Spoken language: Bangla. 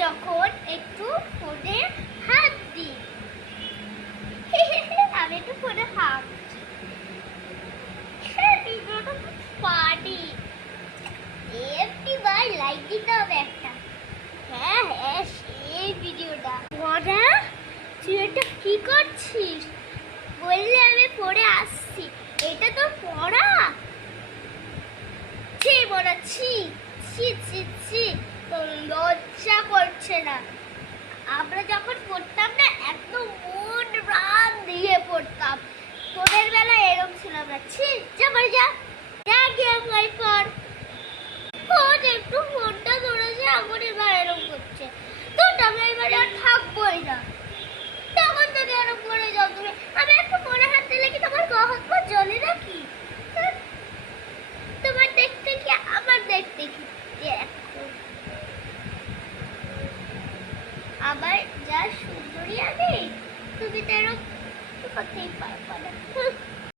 যখন একটু ফোনে হাত দিই আমি একটু ফোনে হাত ভিডিওটা খুব ফানি। এমনি ভাই লাইক দিতে হবে একটা। হ্যাঁ হ্যাঁ সেই ভিডিওটা। মনা তুই এটা কি করছিস? বললে আমি পড়ে আসছি। এটা তো পড়া। ছি মনা ছি ছি ছি ছি, লজ্জা করছে না? আমরা যখন পড়তাম না এত মন প্রাণ দিয়ে পড়তাম। তোদের বেলা এরকম ছিল না। ছি যা বাড়ি যা, যা গিয়ে গাই পড়। ফোন একটু ফোনটা ধরেছে এখন এবার এরকম করছে। তো আমি এবার আর থাকবোই না। তখন থেকে এরকম করে যাও তুমি। আমি একটু ফোনে হাত দিলে কি তোমার গা হাত পা জ্বলে নাকি? তোমার দেখতে কি আমার দেখতে কি? আবার যা সুন্দরী আমি, তুমি তো এরকম করতেই পারবা না।